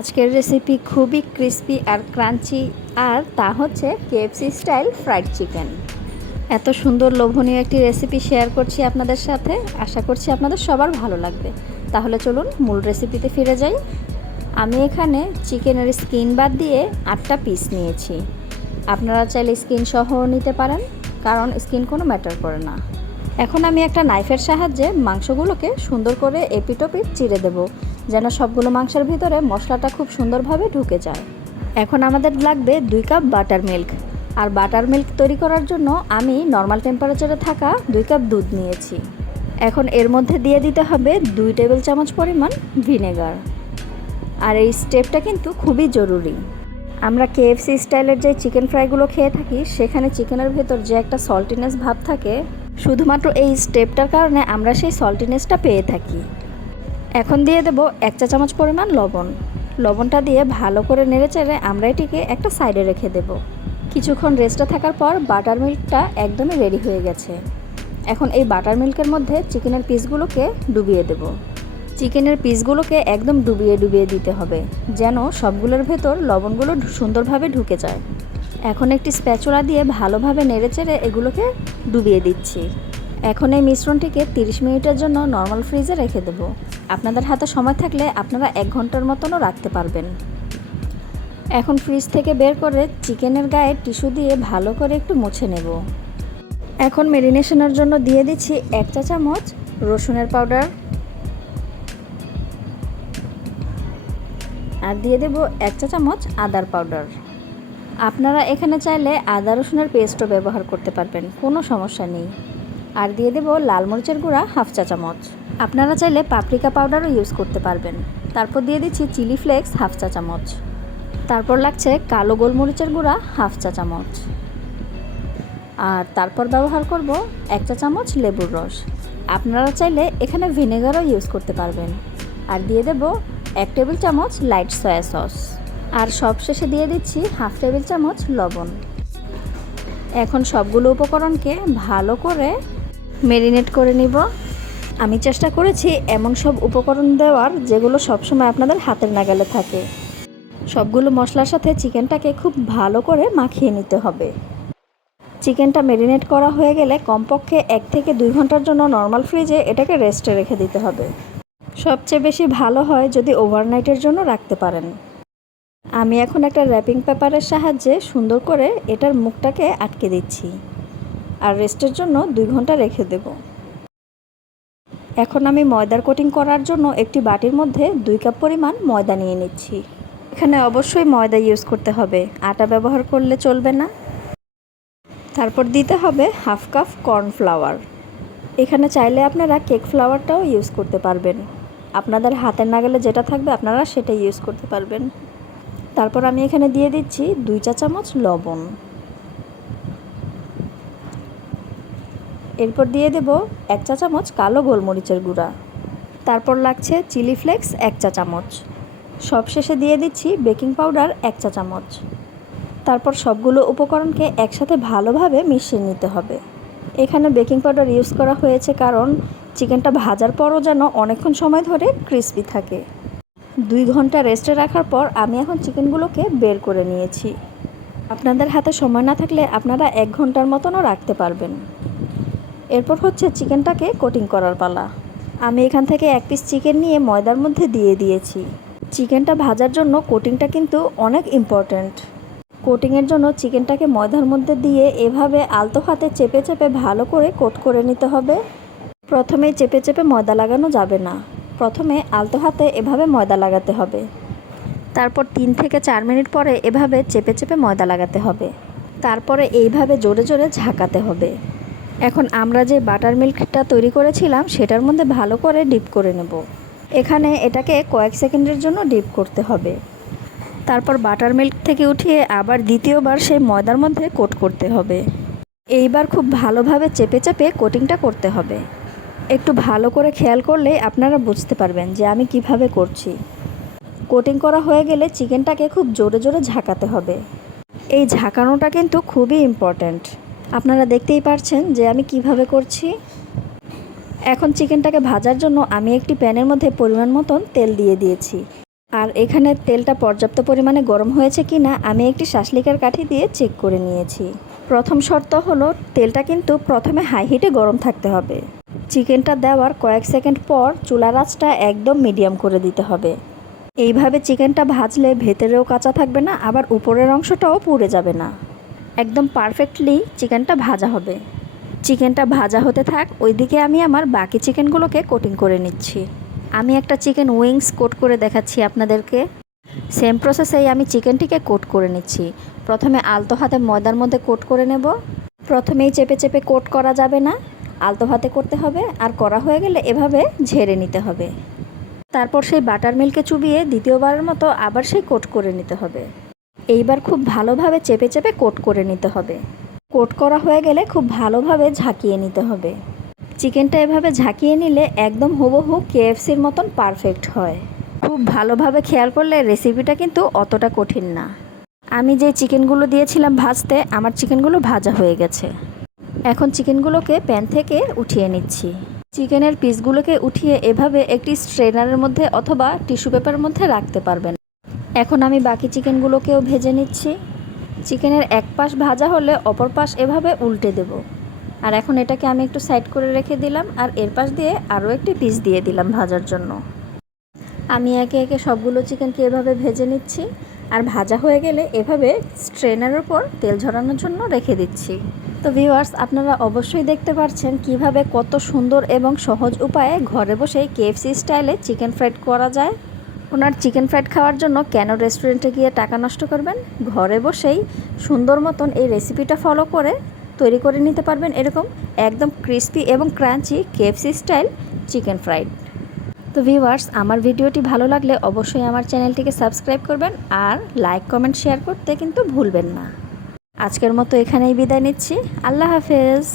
আজকের রেসিপি খুবই ক্রিস্পি আর ক্রাঞ্চি, আর তা হচ্ছে কেএফসি স্টাইল ফ্রাইড চিকেন। এত সুন্দর লোভনীয় একটি রেসিপি শেয়ার করছি আপনাদের সাথে। আশা করছি আপনাদের সবার ভালো লাগবে। তাহলে চলুন মূল রেসিপিতে ফিরে যাই। আমি এখানে চিকেনের স্কিন বাদ দিয়ে 8টা পিস নিয়েছি। আপনারা চাইলে স্কিন সহ নিতে পারেন, কারণ স্কিন কোনো ম্যাটার করে না। এখন আমি একটা নাইফের সাহায্যে মাংসগুলোকে সুন্দর করে এপিটোপিট চিড়ে দেব, যেন সবগুলো মাংসের ভিতরে মশলাটা খুব সুন্দরভাবে ঢুকে যায়। এখন আমাদের লাগবে 2 কাপ বাটার মিল্ক। আর বাটার মিল্ক তৈরি করার জন্য আমি নর্মাল টেম্পারেচারে থাকা 2 কাপ দুধ নিয়েছি। এখন এর মধ্যে দিয়ে দিতে হবে 2 টেবিল চামচ পরিমাণ ভিনেগার। আর এই স্টেপটা কিন্তু খুবই জরুরি। আমরা কেএফসি স্টাইলের যে চিকেন ফ্রাইগুলো খেয়ে থাকি, সেখানে চিকেনের ভেতর যে একটা সল্টিনেস ভাব থাকে, শুধুমাত্র এই স্টেপটার কারণে আমরা সেই সল্টিনেসটা পেয়ে থাকি। এখন দিয়ে দেব 1 চা চামচ পরিমাণ লবণ। লবণটা দিয়ে ভালো করে নেড়েচেড়ে আমরা এটিকে একটা সাইডে রেখে দেব। কিছুক্ষণ রেস্টে থাকার পর বাটার মিল্কটা একদমই রেডি হয়ে গেছে। এখন এই বাটার মিল্কের মধ্যে চিকেনের পিসগুলোকে ডুবিয়ে দেব। চিকেনের পিসগুলোকে একদম ডুবিয়ে ডুবিয়ে দিতে হবে, যেন সবগুলোর ভেতর লবণগুলো সুন্দরভাবে ঢুকে যায়। এখন একটি স্প্যাচুলা দিয়ে ভালোভাবে নেড়েচেড়ে এগুলোকে ডুবিয়ে দিচ্ছি। এখন এই মিশ্রণটিকে 30 মিনিটের জন্য নর্মাল ফ্রিজে রেখে দেব। আপনাদের হাতে সময় থাকলে আপনারা 1 ঘন্টার মতনও রাখতে পারবেন। এখন ফ্রিজ থেকে বের করে চিকেনের গায়ে টিস্যু দিয়ে ভালো করে একটু মুছে নেব। এখন ম্যারিনেশনের জন্য দিয়ে দিচ্ছি 1 চা চামচ রসুনের পাউডার, আর দিয়ে দেব 1 চা চামচ আদার পাউডার। আপনারা এখানে চাইলে আদা রসুনের পেস্টও ব্যবহার করতে পারবেন, কোনো সমস্যা নেই। আর দিয়ে দেব লাল মরিচের গুঁড়া 1/2 চা চামচ। আপনারা চাইলে পাপরিকা পাউডারও ইউজ করতে পারবেন। তারপর দিয়ে দিচ্ছি চিলি ফ্লেক্স 1/2 চা চামচ। তারপর লাগছে কালো গোলমরিচের গুঁড়া 1/2 চা চামচ। আর তারপর ব্যবহার করব 1 চা চামচ লেবুর রস। আপনারা চাইলে এখানে ভিনেগারও ইউজ করতে পারবেন। আর দিয়ে দেব 1 টেবিল চামচ লাইট সয়া সস। আর সবশেষে দিয়ে দিচ্ছি 1/2 টেবিল চামচ লবণ। এখন সবগুলো উপকরণকে ভালো করে ম্যারিনেট করে নিব। আমি চেষ্টা করেছি এমন সব উপকরণ দেওয়ার যেগুলো সবসময় আপনাদের হাতের নাগালে থাকে। সবগুলো মশলার সাথে চিকেনটাকে খুব ভালো করে মাখিয়ে নিতে হবে। চিকেনটা ম্যারিনেট করা হয়ে গেলে কমপক্ষে 1 থেকে 2 ঘন্টার জন্য নর্মাল ফ্রিজে এটাকে রেস্টে রেখে দিতে হবে। সবচেয়ে বেশি ভালো হয় যদি ওভারনাইটের জন্য রাখতে পারেন। আমি এখন একটা র্যাপিং পেপারের সাহায্যে সুন্দর করে এটার মুখটাকে আটকে দিচ্ছি, আর রেস্টের জন্য 2 ঘন্টা রেখে দেব। এখন আমি ময়দার কোটিং করার জন্য একটি বাটির মধ্যে 2 কাপ পরিমাণ ময়দা নিয়ে নিচ্ছি। এখানে অবশ্যই ময়দা ইউজ করতে হবে, আটা ব্যবহার করলে চলবে না। তারপর দিতে হবে 1/2 কাপ কর্নফ্লাওয়ার। এখানে চাইলে আপনারা কেক ফ্লাওয়ারটাও ইউজ করতে পারবেন। আপনাদের হাতের নাগালে যেটা থাকবে আপনারা সেটা ইউজ করতে পারবেন। তারপর আমি এখানে দিয়ে দিচ্ছি 2 চা চামচ লবণ। এরপর দিয়ে দেব 1 চা চামচ কালো গোলমরিচের গুঁড়া। তারপর লাগছে চিলি ফ্লেক্স 1 চা চামচ। সবশেষে দিয়ে দিচ্ছি বেকিং পাউডার 1 চা চামচ। তারপর সবগুলো উপকরণকে একসাথে ভালোভাবে মিশিয়ে নিতে হবে। এখানে বেকিং পাউডার ইউজ করা হয়েছে কারণ চিকেনটা ভাজার পরও যেন অনেকক্ষণ সময় ধরে ক্রিস্পি থাকে। 2 ঘন্টা রেস্টে রাখার পর আমি এখন চিকেনগুলোকে বের করে নিয়েছি। আপনাদের হাতে সময় না থাকলে আপনারা 1 ঘন্টার মতনও রাখতে পারবেন। এরপর হচ্ছে চিকেনটাকে কোটিং করার পালা। আমি এখান থেকে 1 পিস চিকেন নিয়ে ময়দার মধ্যে দিয়ে দিয়েছি। চিকেনটা ভাজার জন্য কোটিংটা কিন্তু অনেক ইম্পর্ট্যান্ট। কোটিংয়ের জন্য চিকেনটাকে ময়দার মধ্যে দিয়ে এভাবে আলতো হাতে চেপে চেপে ভালো করে কোট করে নিতে হবে। প্রথমেই চেপে চেপে ময়দা লাগানো যাবে না, প্রথমে আলতো হাতে এভাবে ময়দা লাগাতে হবে। তারপর 3 থেকে 4 মিনিট পরে এভাবে চেপে চেপে ময়দা লাগাতে হবে। তারপরে এইভাবে জোরে জোরে ঝাঁকাতে হবে। এখন আমরা যে বাটার মিল্কটা তৈরি করেছিলাম সেটার মধ্যে ভালো করে ডিপ করে নেব। এখানে এটাকে কয়েক সেকেন্ডের জন্য ডিপ করতে হবে। তারপর বাটার মিল্ক থেকে উঠিয়ে আবার দ্বিতীয়বার সেই ময়দার মধ্যে কোট করতে হবে। এইবার খুব ভালোভাবে চেপে চেপে কোটিংটা করতে হবে। একটু ভালো করে খেয়াল করলে আপনারা বুঝতে পারবেন যে আমি কিভাবে করছি। কোটিং করা হয়ে গেলে চিকেনটাকে খুব জোরে জোরে ঝাঁকাতে হবে। এই ঝাঁকানোটা কিন্তু খুবই ইম্পর্ট্যান্ট। আপনারা দেখতেই পারছেন যে আমি কিভাবে করছি। এখন চিকেনটাকে ভাজার জন্য আমি একটি প্যানের মধ্যে পরিমাণ মতন তেল দিয়ে দিয়েছি। আর এখানে তেলটা পর্যাপ্ত পরিমাণে গরম হয়েছে কি না আমি একটি শাসলিকার কাঠি দিয়ে চেক করে নিয়েছি। প্রথম শর্ত হলো তেলটা কিন্তু প্রথমে হাই হিটে গরম থাকতে হবে। চিকেনটা দেওয়ার কয়েক সেকেন্ড পর চুলার আঁচটা একদম মিডিয়াম করে দিতে হবে। এইভাবে চিকেনটা ভাজলে ভেতরেও কাঁচা থাকবে না, আবার উপরের অংশটাও পুড়ে যাবে না। একদম পারফেক্টলি চিকেনটা ভাজা হবে। চিকেনটা ভাজা হতে থাক, ওইদিকে আমি আমার বাকি চিকেনগুলোকে কোটিং করে নিচ্ছি। আমি একটা চিকেন উইংস কোট করে দেখাচ্ছি আপনাদেরকে। সেম প্রসেসেই আমি চিকেনটিকে কোট করে নিচ্ছি। প্রথমে আলতো হাতে ময়দার মধ্যে কোট করে নেব। প্রথমেই চেপে চেপে কোট করা যাবে না, আলতো হাতে করতে হবে, আর করা হয়ে গেলে এভাবে ঝেড়ে নিতে হবে। তারপর সেই বাটার মিল্কে চুবিয়ে দ্বিতীয়বারের মতো আবার সেই কোট করে নিতে হবে। এইবার খুব ভালোভাবে চেপে চেপে কোট করে নিতে হবে। কোট করা হয়ে গেলে খুব ভালোভাবে ঝাঁকিয়ে নিতে হবে। চিকেনটা এভাবে ঝাঁকিয়ে নিলে একদম হুবহু কেএফসির মতন পারফেক্ট হয়। খুব ভালোভাবে খেয়াল করলে রেসিপিটা কিন্তু অতটা কঠিন না। আমি যে চিকেনগুলো দিয়েছিলাম ভাজতে, আমার চিকেনগুলো ভাজা হয়ে গেছে। এখন চিকেনগুলোকে প্যান থেকে উঠিয়ে নিচ্ছি। চিকেনের পিসগুলোকে উঠিয়ে এভাবে একটি স্ট্রেনারের মধ্যে অথবা টিস্যু পেপারের মধ্যে রাখতে পারবেন। এখন আমি বাকি চিকেনগুলোকেও ভেজে নিচ্ছি। চিকেনের এক পাশ ভাজা হলে অপর পাশ এভাবে উল্টে দেব। আর এখন এটাকে আমি একটু সাইড করে রেখে দিলাম, আর এর পাশ দিয়ে আরও একটি পিস দিয়ে দিলাম ভাজার জন্য। আমি একে একে সবগুলো চিকেনকে এভাবে ভেজে নিচ্ছি, আর ভাজা হয়ে গেলে এভাবে স্ট্রেনারের উপর তেল ঝরানোর জন্য রেখে দিচ্ছি। তো ভিউয়ার্স, আপনারা অবশ্যই দেখতে পাচ্ছেন কিভাবে কত সুন্দর এবং সহজ উপায়ে ঘরে বসেই কেএফসি স্টাইলে চিকেন ফ্রাইড করা যায়। ওনার চিকেন ফ্রাইড খাওয়ার জন্য কেন রেস্টুরেন্টে গিয়ে টাকা নষ্ট করবেন? ঘরে বসেই সুন্দর মতন এই রেসিপিটা ফলো করে তৈরি করে নিতে পারবেন এরকম একদম ক্রিস্পি এবং crunchy KFC style chicken fried. তো ভিউয়ার্স, আমার ভিডিওটি ভালো লাগলে অবশ্যই আমার চ্যানেলটিকে সাবস্ক্রাইব করবেন, আর লাইক কমেন্ট শেয়ার করতে কিন্তু ভুলবেন না। আজকের মতো এখানেই বিদায় নিচ্ছি। আল্লাহ হাফেজ।